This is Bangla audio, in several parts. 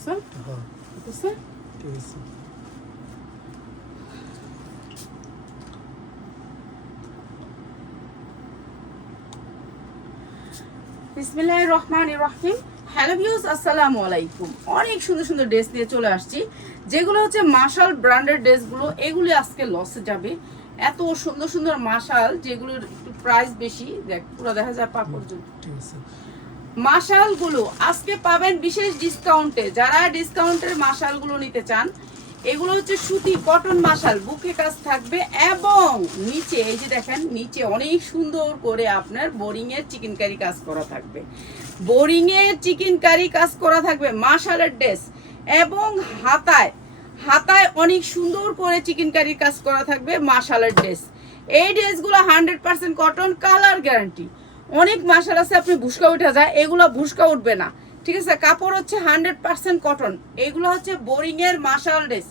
বুঝছেন? হ্যাঁ ঠিক আছে? ঠিক আছে বিসমিল্লাহির রহমানির রহিম। হ্যালো ভিউয়ার্স, আসসালামু আলাইকুম। অনেক সুন্দর সুন্দর ড্রেস নিয়ে চলে আসছি, যেগুলো হচ্ছে মাশাল ব্র্যান্ডের ড্রেসগুলো। এগুলি আজকে লসে যাবে। এত সুন্দর সুন্দর মাশাল, যেগুলোর একটু প্রাইস বেশি, দেখ পুরো দেখা যায় পা পর্যন্ত। ঠিক আছে মাশালগুলো আজকে পাবেন বিশেষ ডিসকাউন্টে। যারা ডিসকাউন্টের মাশালগুলো নিতে চান, এগুলো হচ্ছে সুতি কটন মাশাল, বুকে কাজ থাকবে এবং নিচে এই যে দেখেন, নিচে অনেক সুন্দর করে আপনার বোরিং এর চিকেন কারি কাজ করা থাকবে। বোরিং এর চিকেন কারি কাজ করা থাকবে মাশালের ড্রেস, এবং হাতায় হাতায় অনেক সুন্দর করে চিকেন কারি কাজ করা থাকবে মাশালের ড্রেস। এই ড্রেসগুলো 100% কটন, কালার গ্যারান্টি। অনেক মাশাল আছে আপনি ভুসকা উঠে যায়, এগুলো ভুসকা উঠবে না। ঠিক আছে, কাপড় হচ্ছে 100% কটন। এগুলো হচ্ছে বোরিং এর মাশাল ড্রেস,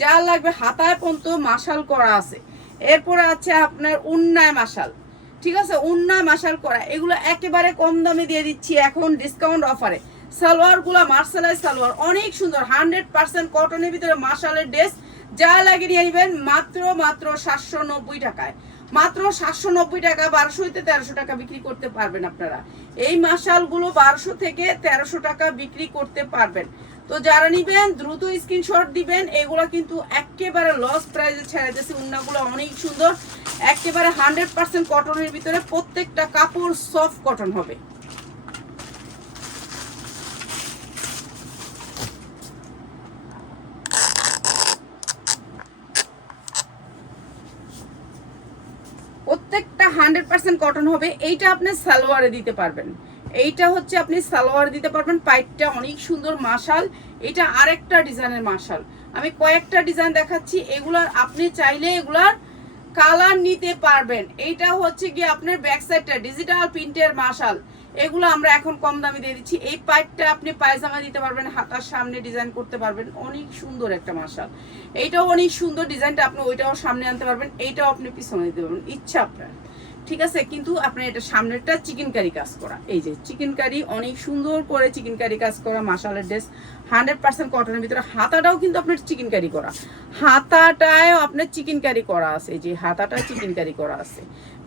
যা লাগবে হাতায় পর্যন্ত মাশাল করা আছে। এরপরে আছে আপনার উন্নায় মাশাল। ঠিক আছে, উন্নায় মাশাল করা, এগুলো একেবারে কম দামে দিয়ে দিচ্ছি এখন ডিসকাউন্ট অফারে। সালোয়ারগুলো মার্শালাই সালোয়ার, অনেক সুন্দর 100% কটনের ভিতরে মাশালের ড্রেস, যা লাগে নিয়ে নেবেন মাত্র মাত্র 790 টাকায়। মাত্র 790 টাকা, 1200 হইতে 1300 টাকা বিক্রি করতে পারবেন আপনারা। এই মাশালগুলো 1200 থেকে 1300 টাকা বিক্রি করতে পারবেন। তো যারা নিবেন দ্রুত স্ক্রিনশট দিবেন। এগুলো কিন্তু একেবারে লস প্রাইসে ছেড়ে দিয়েছি। উন্নাগুলো অনেক সুন্দর, একেবারে 100% কটনের ভিতরে, প্রত্যেকটা কাপড় সফট কটন হবে। প্রত্যেকটা 100% কটন হবে। এইটা আপনি সালোয়ারে দিতে পারবেন, এইটা হচ্ছে আপনি সালোয়ার দিতে পারবেন। পাইটটা অনেক সুন্দর মাশাল। এটা আরেকটা ডিজাইনের মাশাল, আমি কয়েকটা ডিজাইন দেখাচ্ছি। এগুলার আপনি চাইলে এগুলার কালার নিতে পারবেন। এইটা হচ্ছে কি আপনার ব্যাক সাইডটা ডিজিটাল প্রিন্টের মাশাল। এগুলো আমরা এখন কম দামে দিয়ে দিচ্ছি। এই পাইটটা আপনি পায়জামা দিতে পারবেন, হাতার সামনে ডিজাইন করতে পারবেন, অনেক সুন্দর একটা মাশাল। এইটাও অনেক সুন্দর ডিজাইনটা, আপনি ওইটাও সামনে আনতে পারবেন, এইটাও আপনি পিছনে দিতে পারবেন, ইচ্ছা আপনার। ঠিক আছে, কিন্তু আপনার এটা সামনেরটা চিকেন কারি কাজ করা, এই যে চিকেন কারি, অনেক সুন্দর করে চিকেন কারি কাজ করা মাশালের ড্রেস, 100% কটনের ভিতরে। হাতাটাও কিন্তু আপনার চিকেন কারি করা, হাতাটায় আপনার চিকেন কারি করা আছে, এই যে হাতাটা চিকেন কারি করা আছে,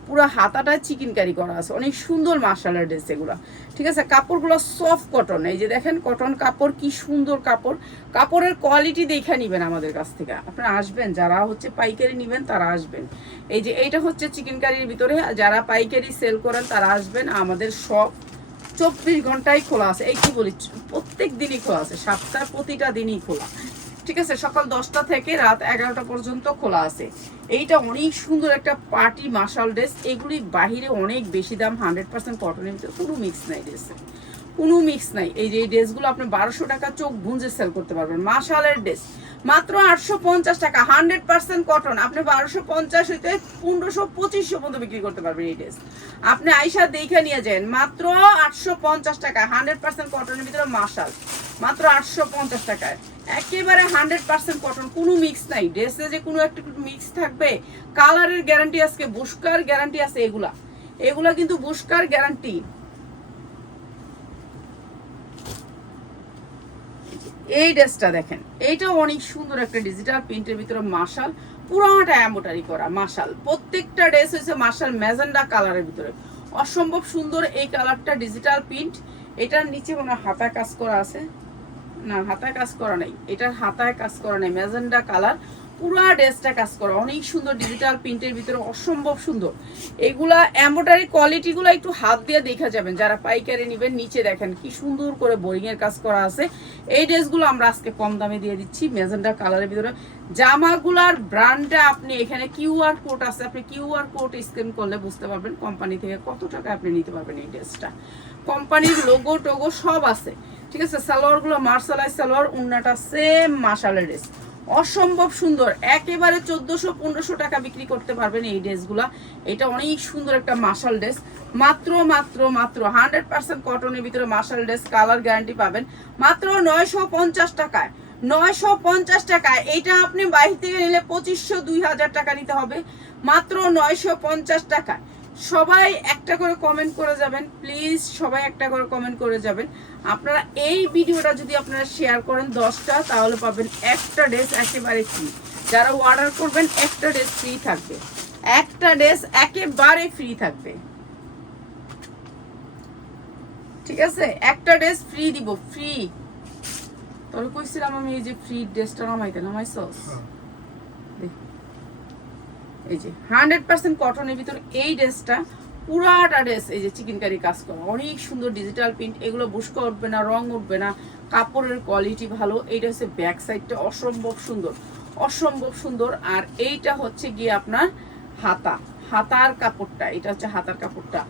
পুরো হাতাটা চিকেন কারি করা আছে, অনেক সুন্দর মাশালের ড্রেস এগুলো। ঠিক আছে, কাপড়গুলো সফট কটন, এই যে দেখেন কটন কাপড়, কি সুন্দর কাপড়। কাপড়ের কোয়ালিটি দেখে নেবেন আমাদের কাছ থেকে, আপনারা আসবেন যারা হচ্ছে পাইকারি নেবেন তারা আসবেন। এই যে এইটা হচ্ছে চিকেন কারির ভিতরে, যারা পাইকারি সেল করেন তারা আসবেন। আমাদের সব 24 ঘন্টায় খোলা আছে। এই কি বলি, প্রত্যেক দিনই খোলা আছে, সপ্তাহের প্রতিটা দিনই খোলা। ঠিক আছে, সকাল 10টা থেকে রাত 11টা পর্যন্ত খোলা আছে। এইটা অনেক সুন্দর একটা পার্টি মাশাল ড্রেস। এগুলি বাহিরে অনেক বেশি দাম, 100% কটনের ভিতরে, কোনো মিক্স নাই ড্রেসে, কোনো মিক্স নাই। এই যে এই ড্রেসগুলো আপনি 1200 টাকা চোখ বুঁজে সেল করতে পারবেন। মাশালের ড্রেস মাত্র 850 টাকা, 100% কটন। আপনি 1250 হইতে 1500 2500 পর্যন্ত বিক্রি করতে পারবেন এই ড্রেস। আপনি আইসা দেখে নিয়ে যান, মাত্র 850 টাকা, 100% কটনের ভিতরে মাশাল, মাত্র 850 টাকায়। একেবারে 100% কটন, কোনো মিক্স নাই ড্রেসে, যে কোনো একটা মিক্স থাকবে। কালারের গ্যারান্টি আজকে, বুশকার গ্যারান্টি আছে। এগুলা এগুলা কিন্তু বুশকার গ্যারান্টি। এই ড্রেসটা দেখেন, এইটাও অনেক সুন্দর একটা ডিজিটাল প্রিন্টের ভিতরে মাশাল, পুরাটা এমব্রয়ডারি করা মাশাল। প্রত্যেকটা ড্রেস হচ্ছে মাশাল ম্যাজেন্ডা কালারের ভিতরে, অসম্ভব সুন্দর এই কালারটা, ডিজিটাল প্রিন্ট। এটার নিচে মনে হয় হাতায় কাজ করা আছে, না হাতায় কাজ করা নাই, এটার হাতায় কাজ করা নাই, ম্যাজেন্ডা কালার, পুরা ড্রেসটা কাজ করা, অনেক সুন্দর ডিজিটাল প্রিন্টের ভিতরে, অসম্ভব সুন্দর। এগুলা এমব্রয়ডারি কোয়ালিটিগুলো একটু হাত দিয়ে দেখা যাবেন যারা পাইকারি নেবেন। নিচে দেখেন কি সুন্দর করে বোরিং এর কাজ করা আছে। এই ড্রেসগুলো আমরা আজকে কম দামে দিয়ে দিচ্ছি ম্যাজেন্ডা কালারের ভিতরে। জামাগুলার ব্র্যান্ডটা আপনি এখানে কিউআর কোড আছে, আপনি কিউআর কোড স্ক্যান করলে বুঝতে পারবেন কোম্পানি থেকে কত টাকা আপনি নিতে পারবেন এই ড্রেসটা। কোম্পানির লোগো টোগো সব আছে। ঠিক আছে, সালোয়ারগুলো মার্শালাই সালোয়ার, উন্নাটা সেম মাশালের ড্রেস, অসম্ভব সুন্দর। একেবারে 1400-1500 টাকা বিক্রি করতে পারবেন এই ড্রেসগুলা। এটা অনেক সুন্দর একটা মাশাল ড্রেস, মাত্র মাত্র মাত্র 100% কটনের ভিতরে মাশাল ড্রেস, কালার গ্যারান্টি পাবেন মাত্র 950 টাকায়। 950 টাকায় এইটা আপনি বাইরে থেকে নিলে 2500-2000 টাকা নিতে হবে, মাত্র 950 টাকায়। সবাই একটা করে কমেন্ট করে যাবেন প্লিজ, সবাই একটা করে কমেন্ট করে যাবেন। আপনারা এই ভিডিওটা যদি আপনারা শেয়ার করেন 10টা, তাহলে পাবেন একটা ড্রেস একেবারে ফ্রি। যারা অর্ডার করবেন একটা ড্রেস ফ্রি থাকবে, একটা ড্রেস একেবারে ফ্রি থাকবে, ঠিক আছে? একটা ড্রেস ফ্রি দিব, ফ্রি। তবে কইছিলাম আমি এই যে ফ্রি ড্রেসটা নামাইছস, এই যে 100% কটনের ভিতরে এই ড্রেসটা, পুরাটা ড্রেস এই যে চিকেন কারি কাজ করা, অনেক সুন্দর ডিজিটাল প্রিন্ট, এগুলো বুশকা উঠবে না, রং উঠবে না, কাপড়ের কোয়ালিটি ভালো। এইটা হচ্ছে ব্যাক সাইডটা অসম্ভব সুন্দর, অসম্ভব সুন্দর। আর এইটা হচ্ছে গিয়ে আপনার হাতার কাপড়টা, এটা হচ্ছে হাতার কাপড়টা,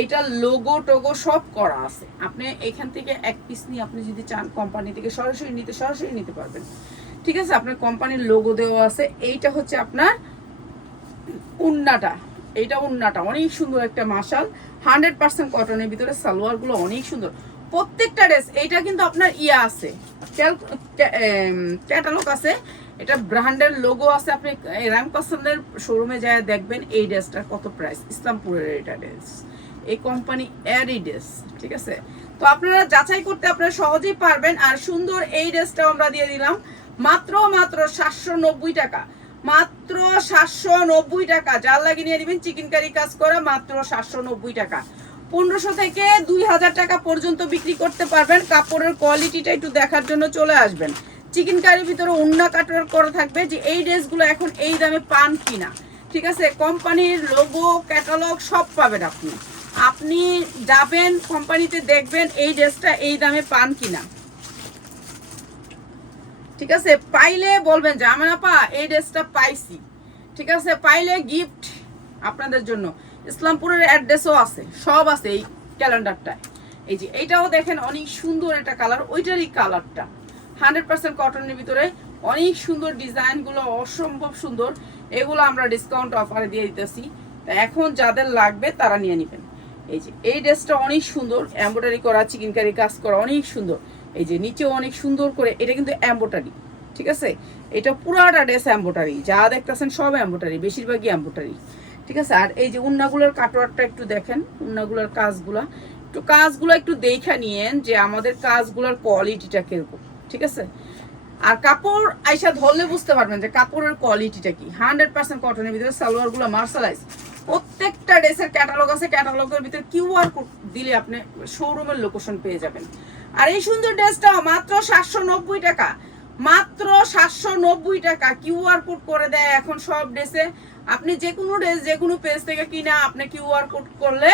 এইটা লোগো টোগো সব করা আছে। আপনি এখান থেকে এক পিস নিয়ে আপনি যদি চান কোম্পানি থেকে সরাসরি নিতে পারবেন, ঠিক আছে? আপনার কোম্পানির লোগো দেওয়া আছে। এইটা হচ্ছে আপনার উন্নাটা, এইটা উন্নাটা অনেক সুন্দর একটা মাশাল, 100% কটনের ভিতরে। সালোয়ারগুলো অনেক সুন্দর প্রত্যেকটা ড্রেস। এইটা কিন্তু আপনার ইয়া আছে, ক্যাটালগ আছে, এটা ব্র্যান্ডের লোগো আছে। আপনি রামপসন্দের শোরুমে যায় দেখবেন এই ড্রেসটার কত প্রাইস, ইসলামপুরের এটা ড্রেস, এই কোম্পানি এরই ড্রেস, ঠিক আছে? তো আপনারা যাচাই করতে আপনারা সহজেই পারবেন। আর সুন্দর এই ড্রেসটাও আমরা দিয়ে দিলাম মাত্র 790 টাকা, মাত্র 790 টাকা। যার লাগে নিয়ে নেবেন চিকেন কারি কাজ করা, মাত্র 790 টাকা। 1500 থেকে 2000 টাকা পর্যন্ত বিক্রি করতে পারবেন। কাপড়ের কোয়ালিটিটা একটু দেখার জন্য চলে আসবেন। চিকেন কারির ভিতরে উন্না কাটার করা থাকবে যে এই ড্রেসগুলো এখন এই দামে পান কিনা, ঠিক আছে? কোম্পানির লোগো ক্যাটালগ সব পাবেন। আপনি যাবেন কোম্পানিতে, দেখবেন এই ড্রেসটা এই দামে পান কিনা, ঠিক আছে? পাইলে বলবেন যে আমার আপা এই ড্রেসটা পাইছি, ঠিক আছে? পাইলে গিফট আপনাদের জন্য। ইসলামপুরের অ্যাড্রেসও আছে, সব আছে এই ক্যালেন্ডারটায়। এই যে এইটাও দেখেন অনেক সুন্দর একটা কালার, ওইটারই কালারটা 100% কটনের ভিতরে, অনেক সুন্দর ডিজাইনগুলো অসম্ভব সুন্দর। এগুলো আমরা ডিসকাউন্ট অফারে দিয়ে দিতেছি, তা এখন যাদের লাগবে তারা নিয়ে নেবেন। এই যে এই ড্রেসটা অনেক সুন্দর, এমব্রয়ডারি করা, চিকেন কারি কাজ করা, অনেক সুন্দর। এই যে নিচেও অনেক সুন্দর করে, এটা কিন্তু এমব্রয়ডারি, ঠিক আছে? এটা পুরাটা ড্রেস এমব্রয়ডারি, যা দেখতেছেন সব এমব্রয়ডারি, বেশিরভাগই এমব্রয়ডারি, ঠিক আছে? আর এই যে উন্নাগুলোর কাটওয়ার্কটা একটু দেখেন, উন্নাগুলোর কাজগুলো একটু দেখে নিয়েন যে আমাদের কাজগুলোর কোয়ালিটিটা কিরকম, ঠিক আছে? আর কাপড় আইসা ধরলে বুঝতে পারবেন যে কাপড়ের কোয়ালিটিটা কি। 100% কটনের ভিতরে, সালোয়ারগুলো মার্শালাইজ, প্রত্যেকটা ড্রেসের ক্যাটালগ আছে। ক্যাটালগের ভিতরে QR কোড দিলে আপনি শোরুমের লোকেশন পেয়ে যাবেন। আর এই সুন্দর ড্রেসটা মাত্র 790 টাকা, মাত্র 790 টাকা। QR কোড করে দেয় এখন সব ড্রেসে। আপনি যে কোনো ড্রেস যে কোনো পেজ থেকে কিনা আপনি QR কোড করলে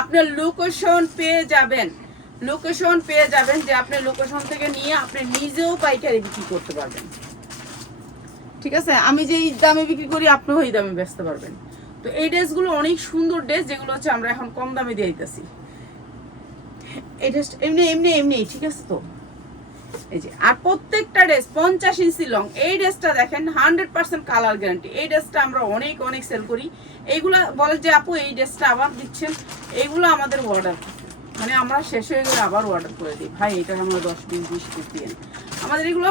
আপনার লোকেশন পেয়ে যাবেন, যে আপনি লোকেশন থেকে নিয়ে আপনি নিজেও পাইকারি বিক্রি করতে পারবেন, ঠিক আছে? আমি যে এই দামে বিক্রি করি আপনিও এই দামে বেচতে পারবেন। তো এই ড্রেসগুলো অনেক সুন্দর ড্রেস, যেগুলো হচ্ছে আমরা এখন কম দামে দিয়ে দিতেছি। এই ড্রেস এমনি ঠিক আছে? তো এই যে, আর প্রত্যেকটা ড্রেস 50 ইঞ্চি লং। এই ড্রেসটা দেখেন 100% কালার গ্যারান্টি। এই ড্রেসটা আমরা অনেক সেল করি। এইগুলা বলে যে আপু এই ড্রেসটা আবার দিচ্ছেন, এইগুলো আমাদের অর্ডার, মানে আমরা শেষ হয়ে গেলে আবার অর্ডার করে দিই, ভাই এটা আমরা 10-20 পিস দিন। আমাদের এগুলো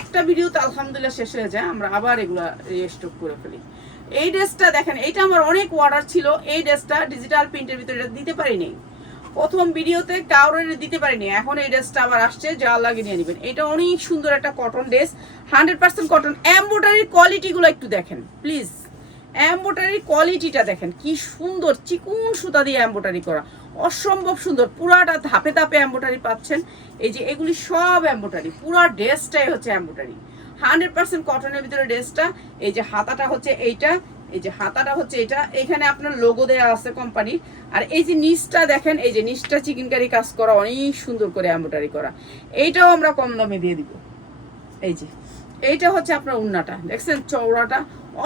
একটা ভিডিওতে আলহামদুলিল্লাহ শেষ হয়ে যায়, আমরা আবার এগুলো রিস্টক করে ফেলি। এই ড্রেসটা দেখেন, এইটা আমার অনেক অর্ডার ছিল। এই ড্রেসটা ডিজিটাল প্রিন্টের ভিতরে দিতে পারিনি, প্রথম ভিডিওতে কাউরের দিতে পারিনি, এখন এই ড্রেসটা আবার আসছে, যা লাগে নিয়ে নেবেন। এটা অনেক সুন্দর একটা কটন ড্রেস, 100% কটন। এমব্রয়ডারির কোয়ালিটিগুলো একটু দেখেন প্লিজ, এমব্রয়ডারির কোয়ালিটিটা দেখেন কি সুন্দর, চিকুন সুতা দিয়ে এমব্রয়ডারি করা, অসম্ভব সুন্দর। পুরাটা ধাপে ধাপে এমব্রয়ডারি পাচ্ছেন। এই যে এগুলি সব এমব্রয়ডারি, পুরা ড্রেসটাই হচ্ছে এমব্রয়ডারি, 100% কটনের ভিতরে ড্রেসটা। এই যে হাতাটা হচ্ছে এইটা, এই যে হাতাটা হচ্ছে এটা, এখানে আপনার লোগো দেওয়া আছে কোম্পানির। আর এই যে নিচটা দেখেন, এই যে নিচটা চিকেন কারি কাজ করা, অনেক সুন্দর করে এমব্রয়ডারি করা। এইটাও আমরা কম দামে দিয়ে দিব। এই যে এইটা হচ্ছে আপনার উন্নাটা, দেখছেন চওড়াটা,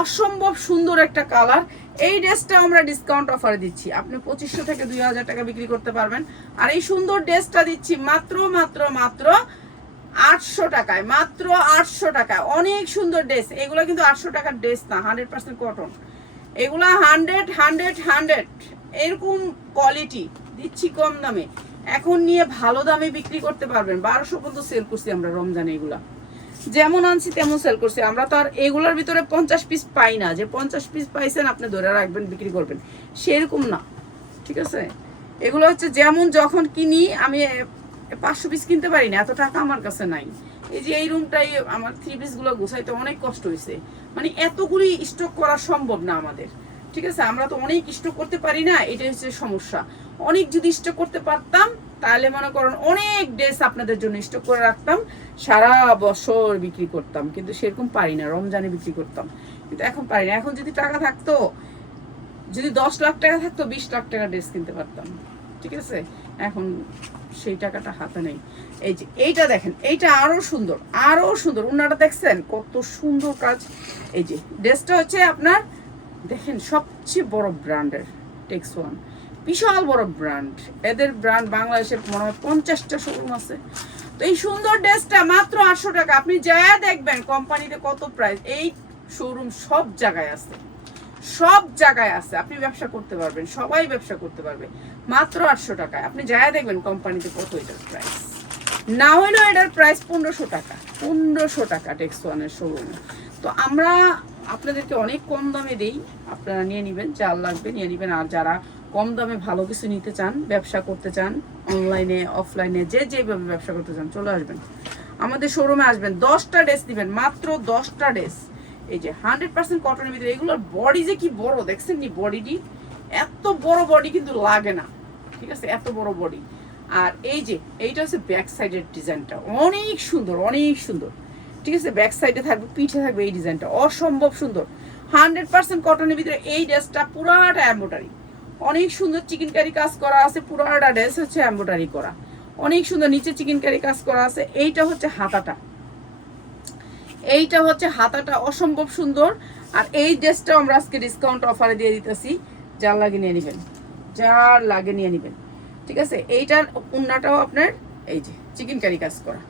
অসম্ভব সুন্দর একটা কালার। এই ড্রেসটা আমরা ডিসকাউন্ট অফারে দিচ্ছি, আপনি 2500 থেকে 2000 টাকা বিক্রি করতে পারবেন। আর এই সুন্দর ড্রেসটা দিচ্ছি মাত্র 800 টাকায়, মাত্র 800 টাকায়। অনেক সুন্দর ড্রেস, এগুলো কিন্তু 800 টাকার ড্রেস না, 100% কটন। এগুলা 100 এরকম কোয়ালিটি দিচ্ছি কম দামে, এখন নিয়ে ভালো দামে বিক্রি করতে পারবেন। 1200 পর্যন্ত সেল করছি আমরা রমজানে। এগুলা যেমন আনছি তেমন সেল করছি। আমরা তো আর এগুলোর ভিতরে 50 পিস পাই না যে 50 পিস পাইছেন আপনি ধরে রাখবেন বিক্রি করবেন, সেরকম না। ঠিক আছে, এগুলো হচ্ছে যেমন যখন কিনি আমি 500 পিস কিনতে পারি না, এত টাকা আমার কাছে নাই। এই যে এই রুমটাই আমার 3 পিসগুলো গুছাইতে অনেক কষ্ট হয়েছে, মানে এতগুলি স্টক করা সম্ভব না আমাদের। ঠিক আছে, আমরা তো অনেক স্টক করতে পারি না, এটাই হচ্ছে সমস্যা। অনেক যদি স্টক করতে পারতাম তাহলে মনে করেন অনেক ড্রেস আপনাদের জন্য স্টক করে রাখতাম, সারা বছর বিক্রি করতাম, কিন্তু সেরকম পারি না। রমজানে বিক্রি করতাম, কিন্তু এখন পারি না। এখন যদি টাকা থাকতো, যদি 10 লাখ টাকা থাকতো 20 লাখ টাকা ড্রেস কিনতে পারতাম। ঠিক আছে, এখন সেই টাকাটা হাতে নেই। এই যে এইটা দেখেন, এইটা আরো সুন্দর, আরো সুন্দর। উনাটা দেখছেন কত সুন্দর কাজ। এই যে ড্রেসটা হচ্ছে আপনার দেখেন সবচেয়ে বড় ব্র্যান্ডের টেক্স ওয়ান, বিশাল বড় ব্র্যান্ড। এদের ব্র্যান্ড বাংলাদেশের মনে হয় 50টা শোরুম আছে। তো এই সুন্দর ড্রেসটা মাত্র 800 টাকা। আপনি যা দেখবেন কোম্পানিতে কত প্রাইস, এই শোরুম সব জায়গায় আছে, সব জায়গায় আছে। আপনি ব্যবসা করতে পারবেন, সবাই ব্যবসা করতে পারবে মাত্র 800 টাকায়। আপনি যা দেখবেন কোম্পানিতে কত এটার প্রাইস, না হলেও এটার প্রাইস 1500 টাকা, 1500 টাকা টেক্স ওয়ানের শোরুমে। তো আমরা আপনাদেরকে অনেক কম দামে দেই, আপনারা নিয়ে নেবেন, যার লাগবে নিয়ে নেবেন। আর যারা কম দামে ভালো কিছু নিতে চান, ব্যবসা করতে চান, অনলাইনে অফলাইনে যে যেভাবে ব্যবসা করতে চান, চলে আসবেন আমাদের শোরুমে। আসবেন, 10টা ড্রেস দিবেন, মাত্র 10টা ড্রেস। এই যে 100% কটনের ভিতরে, এগুলোর বডি যে কি বড় দেখছেন নি, বডিটি এত বড় বডি কিন্তু লাগে না। ঠিক আছে, এত বড় বডি। আর এই যে এইটা হচ্ছে ব্যাক সাইডের ডিজাইনটা, অনেক সুন্দর, অনেক সুন্দর। ঠিক আছে, ব্যাক সাইডে থাকবে, পিঠে থাকবে এই ডিজাইনটা, অসম্ভব সুন্দর। 100% কটনের ভিতরে এই ড্রেসটা পুরাটা এমব্রয়ডারি, অনেক সুন্দর চিকেন কারি কাজ করা আছে। পুরাটা ড্রেস হচ্ছে এমব্রয়ডারি করা, অনেক সুন্দর। নিচে চিকেন কারি কাজ করা আছে। এইটা হচ্ছে হাতাটা, এইটা হচ্ছে হাতাটা, অসম্ভব সুন্দর। আর এই ড্রেসটাও আমরা আজকে ডিসকাউন্ট অফারে দিয়ে দিতেছি, যার লাগে নিয়ে নেবেন, যার লাগে নিয়ে নেবেন। ঠিক আছে, এইটার উন্নাটাও আপনার এই যে চিকেন কারি কাজ করা,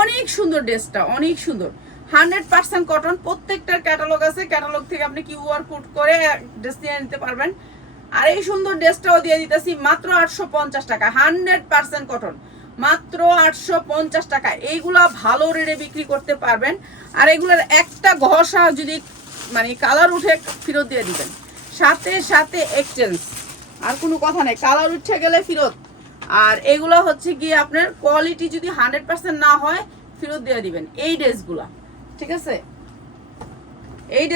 অনেক সুন্দর ড্রেসটা, অনেক সুন্দর। 100% কটন, প্রত্যেকটার ক্যাটালগ আছে, ক্যাটালগ থেকে আপনি কিউআর কোড করে ড্রেস নিয়ে নিতে পারবেন। আর এই সুন্দর ড্রেসটাও দিয়ে দিতেছি মাত্র 850 টাকা, 100% কটন, মাত্র 850 টাকা। এইগুলা ভালো রেটে বিক্রি করতে পারবেন। আর এগুলার একটা ঘষা যদি মানে কালার উঠে ফেরত দিয়ে দিবেন, সাথে সাথে এক্সচেঞ্জ, আর কোনো কথা নেই, কালার উঠে গেলে ফেরত। আর এগুলো হচ্ছে কি আপনার কোয়ালিটি যদি 100% না হয় ফেরত দিয়ে দিবেন এই ড্রেসগুলা। ঠিক আছে, এই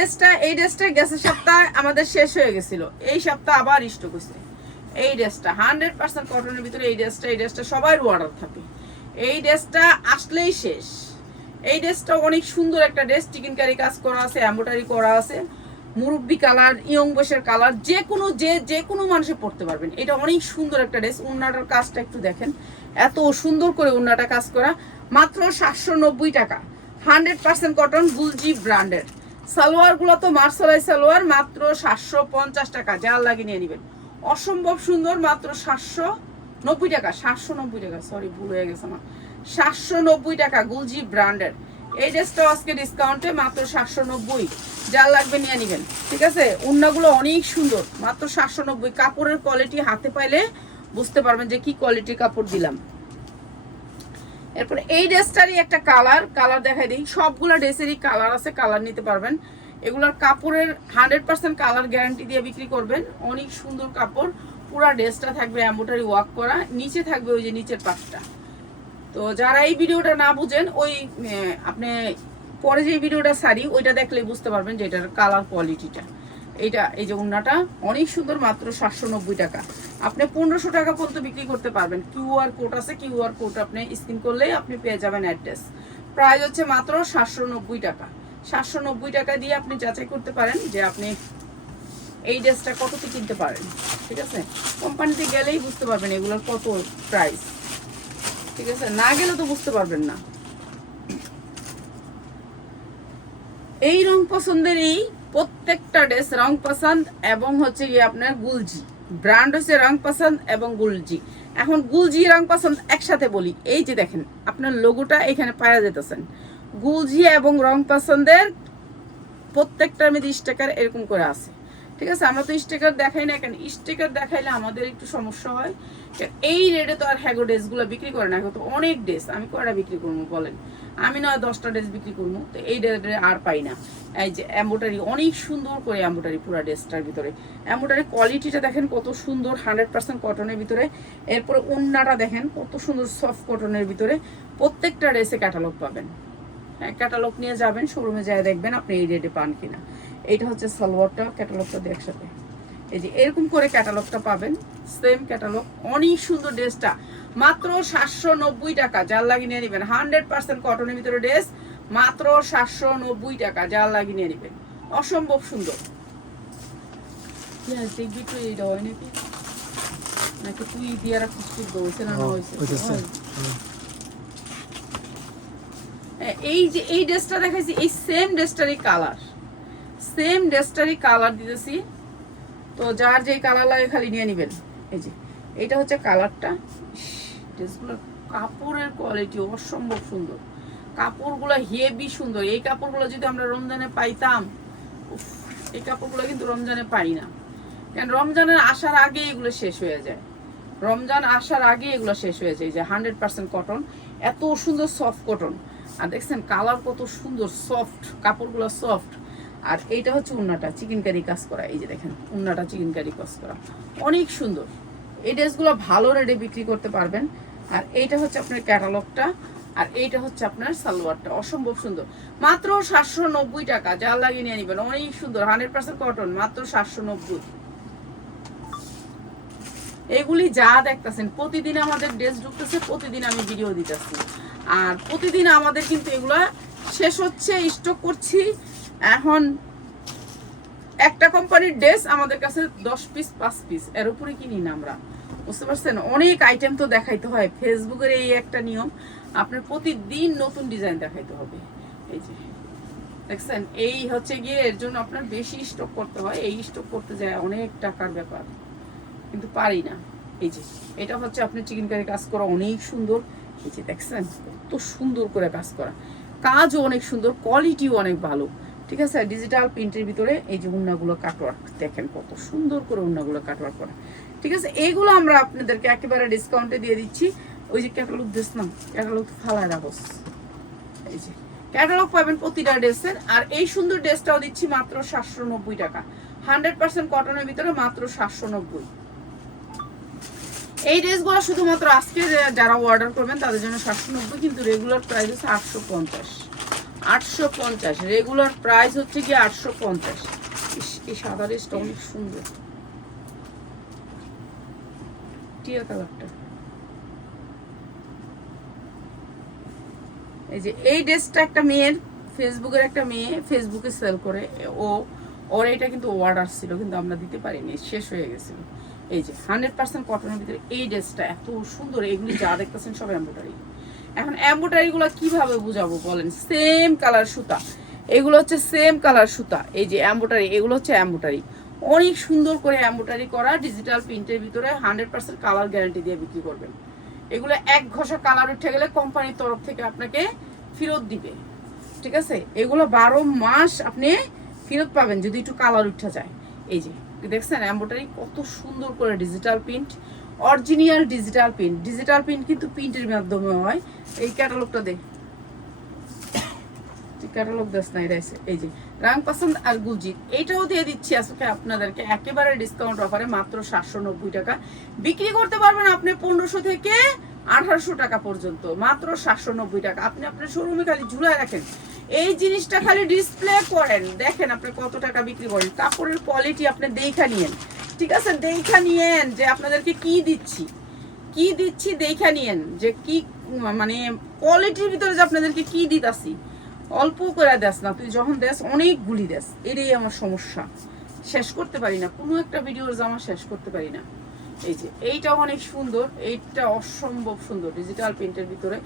ড্রেসটা গেছে সপ্তাহে আমাদের শেষ হয়ে গেছিল, এই সপ্তাহ আবার স্টক হয়েছে। এই ড্রেসটা 100% কটনের ভিতরে, এই ড্রেসটা সবার অর্ডার থাকে। এই ড্রেসটা আসলেই শেষ। এই ড্রেসটা অনেক সুন্দর একটা ড্রেস, চিকেন কারি কাজ করা আছে, এমব্রয়ডারি করা আছে, মুরব্বি কালার, ইয়ং বয়সের কালার, যে কোনো মানুষে পড়তে পারবেন। এটা অনেক সুন্দর একটা ড্রেস। উন্নাটার কাজটা একটু দেখেন, এত সুন্দর করে উন্নাটা কাজ করা, মাত্র 790 টাকা। 100% কটন, গুলজি ব্র্যান্ডের। সালোয়ারগুলো তো মার্শালাই সালোয়ার, মাত্র 750 টাকা, যার লাগে নিয়ে নেবেন। অসম্ভব সুন্দর, মাত্র 790 টাকা, 790 টাকা, সরি ভুল হয়ে গেছে আমার, 790 টাকা, গুলজি ব্র্যান্ডের। এই ড্রেসটাও আজকে ডিসকাউন্টে মাত্র 790, যার লাগবে নিয়ে নেবেন। ঠিক আছে, উন্নাগুলো অনেক সুন্দর, মাত্র 790। কাপড়ের কোয়ালিটি হাতে পাইলে বুঝতে পারবেন যে কি কোয়ালিটির কাপড় দিলাম। এরপরে এই ড্রেসটারই একটা কালার দেখাই দিই। সবগুলা ড্রেসেরই কালার আছে, কালার নিতে পারবেন। এগুলার কাপড়ের 100% কালার গ্যারান্টি দিয়ে বিক্রি করবেন। অনেক সুন্দর কাপড়, পুরা ড্রেসটা থাকবে এমব্রয়ডারি ওয়ার্ক করা, নিচে থাকবে ওই যে নিচের পাটটা। তো যারা এই ভিডিওটা না বুঝেন, ওই আপনি পরে যে ভিডিওটা সারি ওইটা দেখলেই বুঝতে পারবেন যে এটার কালার কোয়ালিটিটা। এইটা এই যে উন্নাটা অনেক সুন্দর, মাত্র 790 টাকা। আপনি 1500 টাকা পর্যন্ত বিক্রি করতে পারবেন। কিউআর কোড আছে, কিউআর কোড আপনি স্ক্যান করলেই আপনি পেয়ে যাবেন অ্যাড্রেস। প্রাইস হচ্ছে মাত্র 790 টাকা। 790 টাকা দিয়ে আপনি যাচাই করতে পারেন যে আপনি এই ড্রেসটা কততে কিনতে পারেন। ঠিক আছে, কোম্পানিতে গেলেই বুঝতে পারবেন এগুলোর কত প্রাইস। ঠিক আছে, না গেলে তো বুঝতে পারবেন না। এই রং পছন্দের এই প্রত্যেকটা ড্রেস রং পছন্দ এবং হচ্ছে গিয়ে আপনার গুলজি ব্র্যান্ড হচ্ছে রং পছন্দ এবং গুলজি। এখন গুলজি রং পছন্দ একসাথে বলি, এই যে দেখেন আপনার লোগোটা এখানে পাওয়া যেতেছেন। গুলজি এবং রং পছন্দের প্রত্যেকটার মধ্যে স্টিকার এরকম করে আছে। ঠিক আছে, আমরা তো স্টিকার দেখাই না কেন, স্টিকার দেখাইলে আমাদের একটু সমস্যা হয়। এই রেটে তো আর হ্যাগো ড্রেসগুলো বিক্রি করে না, তো অনেক ড্রেস আমি কয়টা বিক্রি করবো বলেন, আমি নয় 10টা ড্রেস বিক্রি করবো, তো এই রেটে আর পাই না। এই যে এমব্রয়ডারি অনেক সুন্দর করে এমব্রয়ডারি পুরো ড্রেসটার ভিতরে, এমব্রয়ডারি কোয়ালিটিটা দেখেন কত সুন্দর, 100% কটনের ভিতরে। এরপরে ওন্নাটা দেখেন কত সুন্দর সফট কটনের ভিতরে, প্রত্যেকটা ড্রেসে ক্যাটালগ পাবেন। হ্যাঁ, ক্যাটালগ নিয়ে যাবেন, শোরুমে যায় দেখবেন আপনি এই রেটে পান কিনা। এইটা হচ্ছে সালোয়ারটা, ক্যাটালগটা দিয়ে একসাথে এই যে এরকম করে ক্যাটালগটা পাবেন, সেম ক্যাটালগ। অনেক সুন্দর ড্রেসটা, মাত্র 790 টাকা, যার লাগিয়ে নিয়ে নেবেন। 100% কটনের ভিতরে ড্রেস, মাত্র 790 টাকা, যার লাগিয়ে নিয়ে নেবেন। অসম্ভব সুন্দর। দেখবি তো এইটা হয় নাকি, নাকি তুই দিয়ে রাখিস, ঠিক হয়েছে না হয়েছে। এই যে এই ড্রেসটা দেখাইছি, এই সেম ড্রেসটারই কালার, সেম ড্রেসটারই কালার দিতেছি। তো যার যেই কালার লাগে খালি নিয়ে নেবেন। এই যে এটা হচ্ছে কালারটা। ড্রেসগুলোর কাপড়ের কোয়ালিটি অসম্ভব সুন্দর, কাপড়গুলো হেভি সুন্দর। এই কাপড়গুলো যদি আমরা রমজানে পাইতাম, এই কাপড়গুলো কিন্তু রমজানে পাই না, কারণ রমজানের আসার আগে এগুলো শেষ হয়ে যায়, রমজান আসার আগে এগুলো শেষ হয়ে যায়। যে 100% কটন, এত সুন্দর সফট কটন। আর দেখছেন কালার কত সুন্দর, সফট কাপড়গুলো সফট। আর এইটা হচ্ছে উন্নাটা চিকেন কারি কাজ করা, এই যে দেখেন উন্নাটা চিকেন কারি কাজ করা, অনেক সুন্দর। এই ড্রেসগুলো ভালো রেটে বিক্রি করতে পারবেন। আর এইটা হচ্ছে আপনার ক্যাটালগটা, আর এইটা হচ্ছে আপনার সালোয়ারটা, অসম্ভব সুন্দর। মাত্র 790 টাকা, যার লাগিয়ে নিয়ে নেবেন। অনেক সুন্দর 100% কটন, মাত্র 790। এগুলি যা দেখতেছেন প্রতিদিন আমাদের ড্রেস ঢুকতেছে, প্রতিদিন আমি ভিডিও দিতেছি, আর প্রতিদিন আমাদের কিন্তু এগুলা শেষ হচ্ছে, স্টক করছি। এখন একটা কোম্পানির ড্রেস আমাদের কাছে 10 পিস 5 পিস এর উপরে কিনি না আমরা, বুঝতে পারছেন। অনেক আইটেম তো দেখাইতে হয়, ফেসবুকের এই একটা নিয়ম, আপনার প্রতিদিন নতুন ডিজাইন দেখাইতে হবে। এই যে দেখছেন, এই হচ্ছে গিয়ে এর জন্য আপনার বেশি স্টক করতে হয়, এই স্টক করতে যায় অনেক টাকার ব্যাপার, কিন্তু পারি না। এই যে এটা হচ্ছে আপনার চিকেন কারি কাজ করা, অনেক সুন্দর। এই যে দেখছেন কত সুন্দর করে কাজ করা, কাজও অনেক সুন্দর, কোয়ালিটিও অনেক ভালো। ঠিক আছে, ডিজিটাল প্রিন্টের ভিতরে এই যে উন্নাগুলো কাটওয়ার্ক দেখেন কত সুন্দর করে উন্নাগুলো কাটওয়ার্ক করা। ঠিক আছে, এইগুলো আমরা আপনাদেরকে একেবারে ডিসকাউন্টে দিয়ে দিচ্ছি। ওই যে ক্যাটালগ ড্রেস না, ক্যাটালগ ফালায় রাখস, এই যে ক্যাটালগ পাবেন প্রতিটা ড্রেসের। আর এই সুন্দর ড্রেসটাও দিচ্ছি মাত্র 790 টাকা, 100% কটনের ভিতরে, মাত্র 790। এই ড্রেসগুলো শুধুমাত্র আজকে যারা অর্ডার করবেন তাদের জন্য 790, কিন্তু রেগুলার প্রাইস হচ্ছে 850। 850 রেগুলার প্রাইস হচ্ছে কি 850। এই সাদা ড্রেসটা অনেক সুন্দর, টিয়া কালারটা। এই যে এই ড্রেসটা একটা মেয়ের, ফেসবুকের একটা মেয়ে ফেসবুকে সেল করে, ওর এটা কিন্তু অর্ডার ছিল, কিন্তু আমরা দিতে পারিনি, শেষ হয়ে গেছিল। এই যে 100% কটনের ভিতরে এই ড্রেসটা এত সুন্দর। এগুলি যা দেখতেছেন সব এমব্রয়ডারি। এখন এমব্রয়ডারি গুলো কিভাবে বুঝাবো বলেন, সেম কালার সুতা, এগুলো হচ্ছে সেম কালার সুতা। এই যে এমব্রয়ডারি, এগুলো হচ্ছে এমব্রয়ডারি, অনেক সুন্দর করে এমব্রয়ডারি করা, ডিজিটাল প্রিন্টের ভিতরে, 100% কালার গ্যারান্টি দিয়ে বিক্রি করবেন। এগুলো এক ঘষা কালার উঠে গেলে কোম্পানির তরফ থেকে আপনাকে ফেরত দিবে। ঠিক আছে, এগুলো 12 মাস আপনি ফেরত পাবেন যদি একটু কালার উঠে যায়। এই যে দেখছেন এমব্রয়ডারি কত সুন্দর করে, digital print, original digital print. Digital print কিন্তু প্রিন্টের মাধ্যমে হয়। এই ক্যাটালগটা দে, ক্যাটালগ দেশ নাই রয়েছে। এই যে রাং পছন্দ আর গুলজিৎ, এইটাও দিয়ে দিচ্ছি আজকে আপনাদেরকে একেবারে ডিসকাউন্ট অফারে, মাত্র 790 টাকা। বিক্রি করতে পারবেন আপনি 1500 থেকে 1800 টাকা পর্যন্ত, মাত্র 790 টাকা। আপনি আপনার শোরুমে খালি ঝুলায় রাখেন, এই জিনিসটা খালি ডিসপ্লে করেন, দেখেন আপনি কত টাকা বিক্রি করেন। কাপড়ের কোয়ালিটি আপনি দেখা নিয়েন, ঠিক আছে, দেখা নিয়েন যে আপনাদেরকে কি দিচ্ছি, কি দিচ্ছি দেখা নিয়েন, যে কি মানে কোয়ালিটির ভিতরে যে আপনাদেরকে কি দিতাছি। অল্প করে দেস না, তুই যখন দেস অনেকগুলি দেস, এটাই আমার সমস্যা, শেষ করতে পারি না, কোনো একটা ভিডিওর জামা শেষ করতে পারি না। এই যে এইটা অনেক সুন্দর, এইটা অসম্ভব সুন্দর ডিজিটাল প্রিন্টের ভিতরে,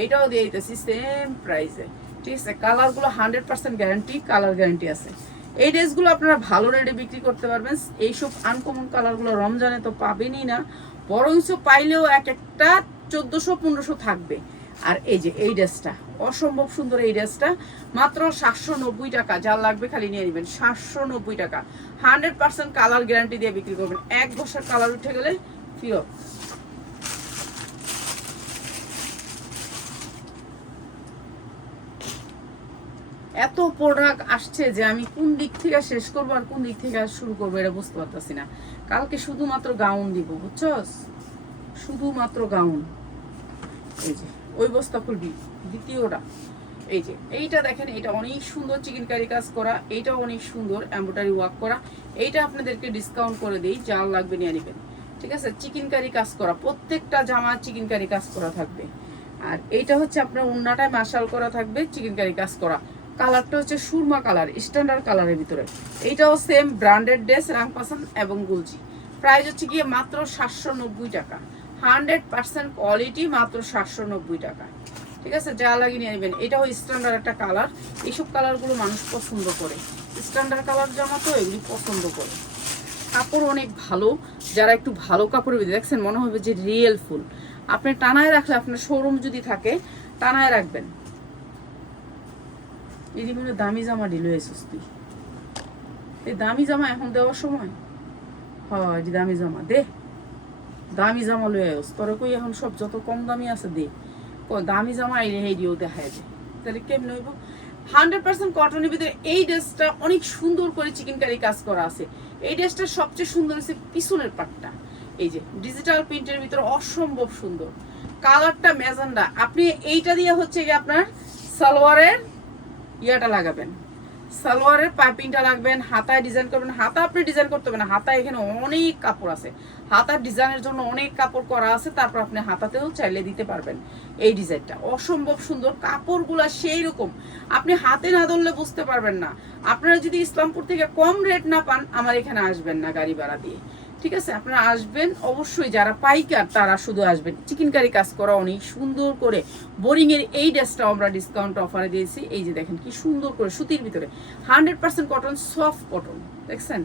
এইটাও দিয়ে দিতেছি সেম প্রাইসে। ঠিক আছে, কালারগুলো 100% গ্যারান্টি, কালার গ্যারান্টি আছে। এই ড্রেসগুলো আপনারা ভালো রেটে বিক্রি করতে পারবেন। এইসব আনকমন কালারগুলো রমজানে তো পাবেনই না, বরঞ্চ পাইলেও এক একটা 1400-1500 থাকবে। আর এই যে এই ড্রেসটা অসম্ভব সুন্দর, এই ড্রেসটা মাত্র 790 টাকা। যার লাগবে খালি নিয়ে নেবেন, 790 টাকা। 100% কালার গ্যারান্টি দিয়ে বিক্রি করবেন, এক বছর কালার উঠে গেলে ফিরত। এত প্রোডাক্ট আসছে যে আমি কোন দিক থেকে শেষ করবো আর কোন দিক থেকে শুরু করবো এটা বুঝতে পারতেছি না। কালকে শুধুমাত্র গাউন দিব, বুঝছস, শুধুমাত্র গাউন। এই যে ওই বস্তা খুলবি, দ্বিতীয়টা এই যে এইটা দেখেন, এটা অনেক সুন্দর চিকেন কারি কাজ করা, এইটাও অনেক সুন্দর এমব্রয়ডারি ওয়ার্ক করা। এইটা আপনাদেরকে ডিসকাউন্ট করে দিই, যার লাগবে নিয়ে নেবেন, ঠিক আছে। চিকেন কারি কাজ করা, প্রত্যেকটা জামা চিকেন কারি কাজ করা থাকবে। আর এইটা হচ্ছে আপনার ওন্নাটায় মাশাল করা থাকবে, চিকেন কারি কাজ করা। কালারটা হচ্ছে সুরমা কালার, স্ট্যান্ডার্ড কালারের ভিতরে। এইটাও সেম ব্র্যান্ডেড ড্রেস, রাংপাসান এবং গুলজি। প্রাইস হচ্ছে গিয়ে মাত্র 790 টাকা। 100% কোয়ালিটি, মাত্র 790 টাকা, ঠিক আছে। যা লাগিয়ে নিয়ে নেবেন। এটাও স্ট্যান্ডার্ড একটা কালার, এইসব কালারগুলো মানুষ পছন্দ করে, স্ট্যান্ডার্ড কালার জামা তো এগুলি পছন্দ করে। কাপড় অনেক ভালো, যারা একটু ভালো কাপড়ের ভিতরে দেখছেন মনে হবে যে রিয়েল ফুল। আপনি টানায় রাখলে, আপনার শোরুম যদি থাকে টানায় রাখবেন। এই যে মনে দামি জামা ডিল হয়েছিস তুই, এই দামি জামা এখন দেওয়ার সময়? হয় যে দামি জামা দে, দামি জামা লয়ে আস। তোরা কই এখন সব যত কম দামি আছে দে, দামি জামা এই হেডিও দেখায় যায়, তাহলে কেমন হইব? 100% কটনের ভিতরে এই ড্রেসটা অনেক সুন্দর করে চিকেন কারি কাজ করা আছে। এই ড্রেসটা সবচেয়ে সুন্দর হচ্ছে পিছনের পাটটা, এই যে ডিজিটাল প্রিন্টের ভিতরে অসম্ভব সুন্দর। কালারটা ম্যাজেন্ডা। আপনি এইটা দিয়ে হচ্ছে গিয়ে আপনার সালোয়ারের ইয়াটা লাগাবেন, সালোয়ারের পাইপিংটা লাগবেন, হাতায় ডিজাইন করবেন। হাতা আপনি ডিজাইন করতে হবে না, হাতায় এখানে অনেক কাপড় আছে, হাতার ডিজাইনের জন্য অনেক কাপড় করা আছে। তারপর আপনি হাতাতেও চাইলে দিতে পারবেন। এই ডিজাইনটা অসম্ভব সুন্দর, কাপড়গুলা সেই রকম, আপনি হাতে না ধরলে বুঝতে পারবেন না। আপনারা যদি ইসলামপুর থেকে কম রেট না পান, আমার এখানে আসবেন না গাড়ি ভাড়া দিয়ে, ঠিক আছে। আপনারা আসবেন অবশ্যই, যারা পাইকার তারা শুধু আসবেন। চিকেন কারি কাজ করা অনেক সুন্দর করে। বোরিং এর এই ড্রেসটাও আমরা ডিসকাউন্ট অফারে দিয়েছি। এই যে দেখেন কি সুন্দর করে সুতির ভিতরে, 100% কটন, সফট কটন, দেখছেন।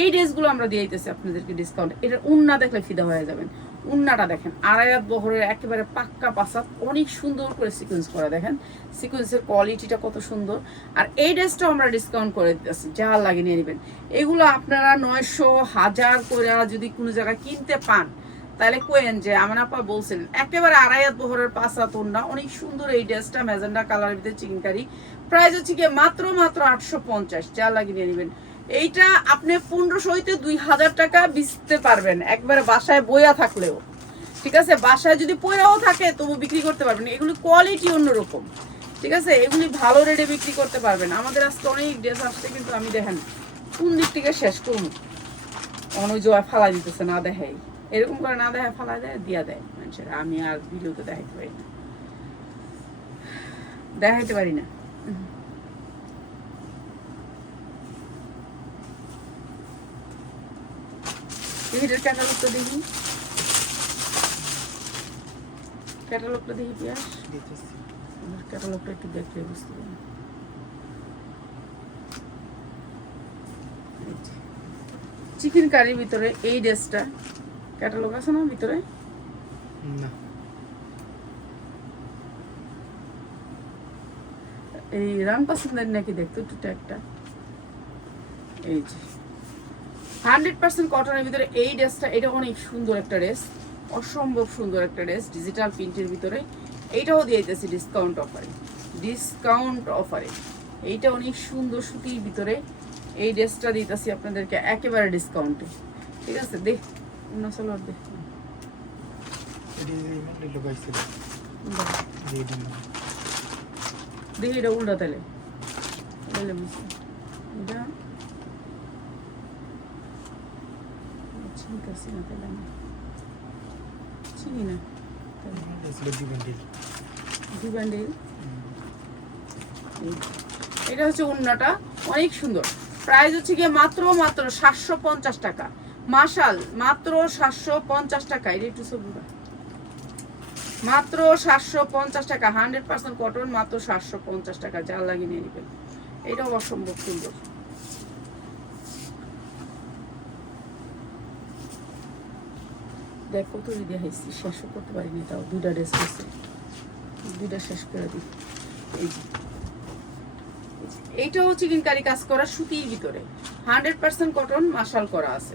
এই ড্রেসগুলো আমরা দিয়ে দিতেছি আপনাদেরকে ডিসকাউন্ট। এটার উন্না দেখলে ফিদা হয়ে যাবেন। উন্নাটা দেখেন, আড়াইয়াত বহরের একেবারে পাক্কা পাসাত, অনেক সুন্দর করে সিকোয়েন্স করা, দেখেন সিকোয়েন্সের কোয়ালিটিটা কত সুন্দর। আর এই ড্রেসটাও আমরা ডিসকাউন্ট করে দিতেছি, যা লাগে নিয়ে নেবেন। এগুলো আপনারা 900, 1000 করে যদি কোনো জায়গায় কিনতে পান, তাহলে কোয়েন যে আমার আপা বলছিলেন একেবারে আড়াইয়াত বহরের পাসাত ওন্না, অনেক সুন্দর এই ড্রেসটা ম্যাজেন্ডা কালারের ভিতরে চিকেন কারি। প্রাইস হচ্ছে গিয়ে মাত্র 850, যা লাগে নিয়ে নেবেন। এইটা আপনি 1500 হইতে 2000 টাকা বেচতে পারবেন, একবারে বাসায় বইয়া থাকলেও, ঠিক আছে। বাসায় যদি পয়রাও থাকে তবু বিক্রি করতে পারবেন। এগুলি কোয়ালিটি অন্যরকম, ঠিক আছে। এগুলি ভালো রেটে বিক্রি করতে পারবেন। আমাদের আজকে অনেক ড্রেস আসছে, কিন্তু আমি দেখেন কোন দিক থেকে শেষ করবো। অনেক জয় ফালাই দিতেছে, না দেখাই, এরকম করে না দেখা ফালাই দেয়, দিয়া দেয় মানুষের। আমি আর ভিডিওতে দেখাইতে পারি না, দেখাইতে পারি না। এটার ক্যাটালগটা দেখি, ক্যাটালগটা দেখি পিয়াস, ক্যাটালগটা একটু দেখলে বুঝতে পারি। চিকেন কারির ভিতরে এই ড্রেসটা ক্যাটালগ আছে না ভিতরে? না, এই রাম পছন্দের নাকি দেখতো একটু ট্যাগটা। এই যে 100% কটনের ভিতরে এই ড্রেসটা, এটা অনেক সুন্দর একটা ড্রেস, অসম্ভব সুন্দর একটা ড্রেস, ডিজিটাল প্রিন্টের ভিতরে। এইটাও দিয়ে দিতেছি ডিসকাউন্ট অফারে, ডিসকাউন্ট অফারে। এইটা অনেক সুন্দর সুতির ভিতরে, এই ড্রেসটা দিতেছি আপনাদেরকে একেবারে ডিসকাউন্টে, ঠিক আছে। দেখ না সালোয়ার দেখ, দেখি এটা উল্টা তাহলে এটা চিনতেছি না, তাহলে আমি চিনি না। দু ব্যান্ডেল, এটা হচ্ছে উন্নাটা, অনেক সুন্দর। প্রাইস হচ্ছে গিয়ে মাত্র 750 টাকা। মাশাল, মাত্র 750 টাকা। এটা একটু সবুরা, মাত্র 750 টাকা। 100% কটন, মাত্র 750 টাকা। যা লাগিয়ে নিয়ে নেবেন। এটাও অসম্ভব সুন্দর। দেখ কত দেখাইছি, শেষ করতে পারিনি, তাও দুইটা ড্রেস করছি, দুইটা শেষ করে দিই। এই যে এইটাও চিকেনকারি কাজ করা সুতির ভিতরে 100% কটন মাশাল করা আছে,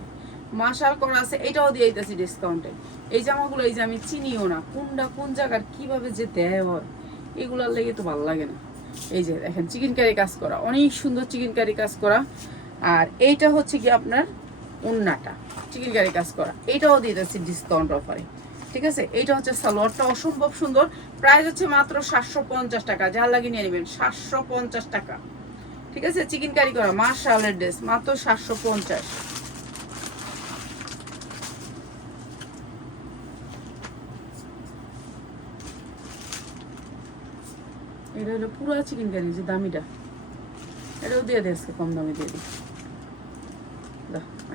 মাশাল করা আছে। এটাও দিয়ে দিতেছি ডিসকাউন্টে। এই জামাগুলো এই যে আমি চিনিও না কোনটা কোন জায়গার কিভাবে যে দেয় হয়, এগুলার লেগে তো ভালো লাগে না। এই যে দেখেন চিকেনকারি কাজ করা, অনেক সুন্দর চিকেনকারি কাজ করা। আর এইটা হচ্ছে কি আপনার ওন্নাটা চিকেনকারি কাজ করা, এটাও দিয়ে দিচ্ছি ডিসকাউন্ট অফারে। ঠিক আছে, এইটা হচ্ছে সালোয়ারটা অসম্ভব সুন্দর, প্রাইস হচ্ছে মাত্র 750 টাকা। যার লাগে নিয়ে নেবেন 750 টাকা। ঠিক আছে, চিকেনকারি করা মাশাআল্লাহ ড্রেস মাত্র 750। এটা হলো পুরো চিকেনকারি যে দামিটা, এটাও দিয়ে দেয় আজকে কম দামে দিয়ে দিই।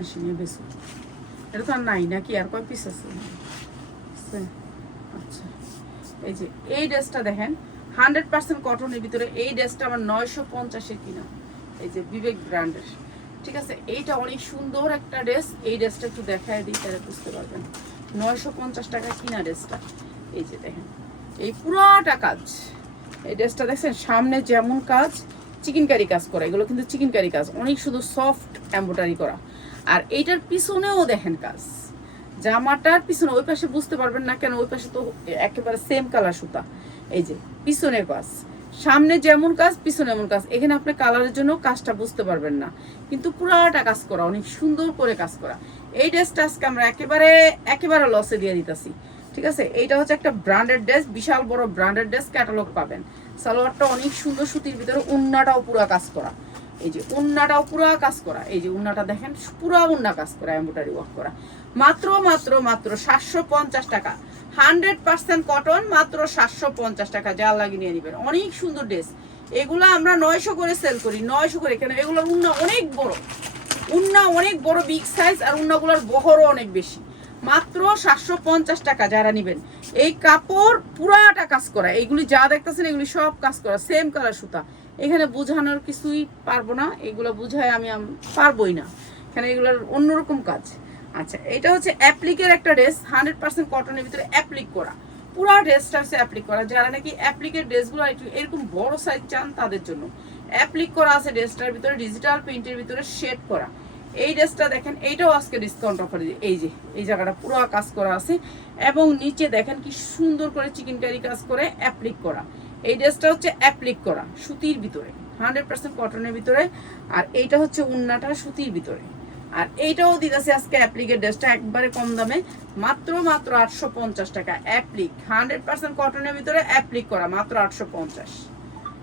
আসি নিয়ে বেশি, এটা তো আর নাই নাকি, আর কয় পিস আছে? আচ্ছা, এই যে এই ড্রেসটা দেখেন 100% কটনের ভিতরে। এই ড্রেসটা আমার 950-এর কিনা, এই যে বিবেক ব্র্যান্ডের। ঠিক আছে, এইটা অনেক সুন্দর একটা ড্রেস। এই ড্রেসটা একটু দেখায় দিই তাহলে বুঝতে পারবেন। 950 টাকা কিনা ড্রেসটা। এই যে দেখেন এই পুরাটা কাজ, এই ড্রেসটা দেখছেন সামনে যেমন কাজ চিকেনকারি কাজ করা, এগুলো কিন্তু চিকেনকারি কাজ, অনেক শুধু সফট এমব্রয়ডারি করা। আর এইটার পিছনেও দেখেন কাজ, জামাটার পিছনে ওই পাশে বুঝতে পারবেন না কেন, ওই পাশে তো একেবারে সেম কালার সুতা। এই যে পিছনে কাজ, সামনে যেমন কাজ পিছনে এমন কাজ। এখানে আপনি কালারের জন্য কাজটা বুঝতে পারবেন না, কিন্তু পুরাটা কাজ করা, অনেক সুন্দর করে কাজ করা। এই ড্রেসটা আজকে আমরা একেবারে লসে দিয়ে দিতেছি। ঠিক আছে, এইটা হচ্ছে একটা ব্র্যান্ডেড ড্রেস, বিশাল বড় ব্র্যান্ডেড ড্রেস, ক্যাটালগ পাবেন। সালোয়ারটা অনেক সুন্দর সুতির ভিতরে, উন্নাটাও পুরা কাজ করা। এই যে উন্নাটাও পুরা কাজ করা, এই যে উন্নাটা দেখেন পুরা উন্না কাজ করা, এমব্রয়ডারি ওয়ার্ক করা। মাত্র 750 টাকা, 100% কটন, মাত্র 750 টাকা। যা লাগিয়ে নিয়ে নেবেন, অনেক সুন্দর ড্রেস। এগুলো আমরা 900 করে সেল করি, 900 করে। কেন, এগুলোর উন্না অনেক বড়, উন্না অনেক বড় বিগ সাইজ, আর উন্নাগুলোর বহরও অনেক বেশি। মাত্র 750 টাকা যারা নেবেন। এই কাপড় পুরাটা কাজ করা, এইগুলি যা দেখতেছেন এগুলি সব কাজ করা, সেম কালার সুতা। এখানে বোঝানোর কিছুই পারবো না, এগুলো বুঝায় আমি পারবোই না, এখানে এগুলোর অন্যরকম কাজ। আচ্ছা, এটা হচ্ছে অ্যাপ্লিকের একটা ড্রেস, 100% কটনের ভিতরে অ্যাপ্লিক করা। পুরা ড্রেসটা হচ্ছে অ্যাপ্লিক করা, যারা নাকি অ্যাপ্লিকের ড্রেসগুলো এরকম বড় সাইজ চান তাদের জন্য অ্যাপ্লিক করা আছে। ড্রেসটার ভিতরে ডিজিটাল প্রিন্টের ভিতরে শেড করা। এই ড্রেসটা দেখেন, এইটাও আজকে ডিসকাউন্ট অফার দিয়ে, এই যে এই জায়গাটা পুরো কাজ করা আছে, এবং নিচে দেখেন কি সুন্দর করে চিকেনকারি কাজ করে অ্যাপ্লিক করা। এই ড্রেসটা হচ্ছে অ্যাপ্লিক করা সুতির ভিতরে, 100% কটনের ভিতরে। আর এইটা হচ্ছে উন্নাটা সুতির ভিতরে। আর এইটাও দিতেছে আজকে অ্যাপ্লিকের ড্রেসটা একবারে কম দামে, মাত্র 850 টাকা। অ্যাপ্লিক 100% কটনের ভিতরে অ্যাপ্লিক করা, মাত্র 850।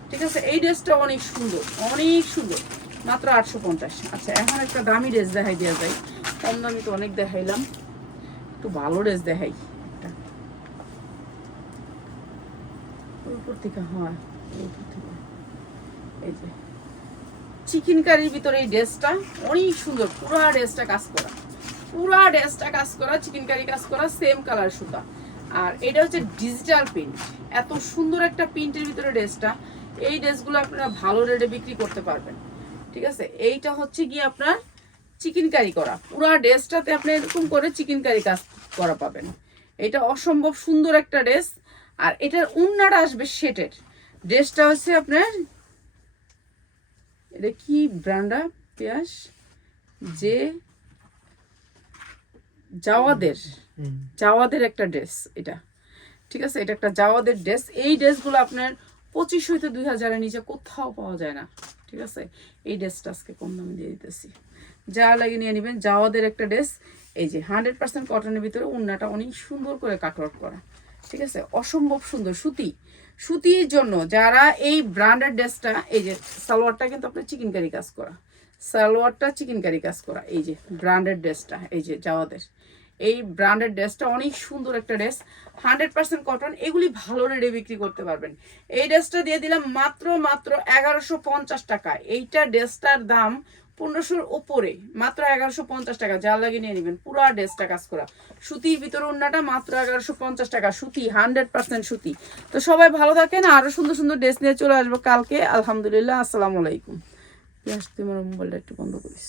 ঠিক আছে, এই ড্রেসটা অনেক সুন্দর, অনেক সুন্দর, মাত্র 850। আচ্ছা, এখন একটা দামি ড্রেস দেখাই দেওয়া যায়, কম দামি তো অনেক দেখাইলাম, একটু ভালো ড্রেস দেখাই একটা। উপর থেকে হয়, উপর থেকে এই যে চিকেনকারির ভিতরে এই ড্রেসটা অনেক সুন্দর, পুরা ড্রেসটা কাজ করা, পুরা ড্রেসটা কাজ করা, চিকেনকারি কাজ করা, সেম কালার সুতা। আর এটা হচ্ছে ডিজিটাল প্রিন্ট, এত সুন্দর একটা প্রিন্টের ভিতরে ড্রেসটা। এই ড্রেসগুলো আপনারা ভালো রেটে বিক্রি করতে পারবেন। ঠিক আছে, এইটা হচ্ছে কি আপনার চিকেনকারি করা, পুরা ড্রেসটাতে আপনি এরকম করে চিকেনকারি কাজ করা পাবেন। এটা অসম্ভব সুন্দর একটা ড্রেস। আর এটার উন্নাটা আসবে সেটের। ড্রেসটা হচ্ছে আপনার, এটা কি ব্র্যান্ডা পেঁয়াজ যে জাওয়াদের একটা ড্রেস এটা। ঠিক আছে, এটা একটা জাওয়াদের ড্রেস। এই ড্রেসগুলো আপনার 2500 হইতে 2000-এর নিচে কোথাও পাওয়া যায় না। ঠিক আছে, এই ড্রেসটা আজকে কম দামে দিয়ে দিতেছি, যা লাগে নিয়ে নেবেন। জাওয়াদের একটা ড্রেস, এই যে 100% কটনের ভিতরে, উন্নাটা অনেক সুন্দর করে কাটওয়ার্ক করা। ঠিক আছে, অসম্ভব সুন্দর সুতি, সুতির জন্য যারা এই ব্র্যান্ডেড ড্রেসটা, এই যে সালোয়ারটা কিন্তু আপনার চিকেনকারি কাজ করা, সালোয়ারটা চিকেনকারি কাজ করা। এই যে ব্র্যান্ডেড ড্রেসটা, এই যে জাওয়াদের এই ব্র্যান্ডেড ড্রেসটা অনেক সুন্দর একটা ড্রেস, 100% কটন। এগুলি ভালো রেটে বিক্রি করতে পারবেন। এই ড্রেসটা দিয়ে দিলাম মাত্র 1150 টাকা। এইটা ড্রেসটার দাম 1500-র উপরে, মাত্র 1150 টাকা। যা লাগে নিয়ে নেবেন, পুরো ড্রেসটা কাজ করা সুতির ভিতরে, উন্নাটা মাত্র 1150 টাকা। সুতি, 100% সুতি। তো সবাই ভালো থাকেন, আরো সুন্দর সুন্দর ড্রেস নিয়ে চলে আসবো কালকে। আলহামদুলিল্লাহ, আসসালামু আলাইকুম। তোমার মোবাইলটা একটু বন্ধ করিস।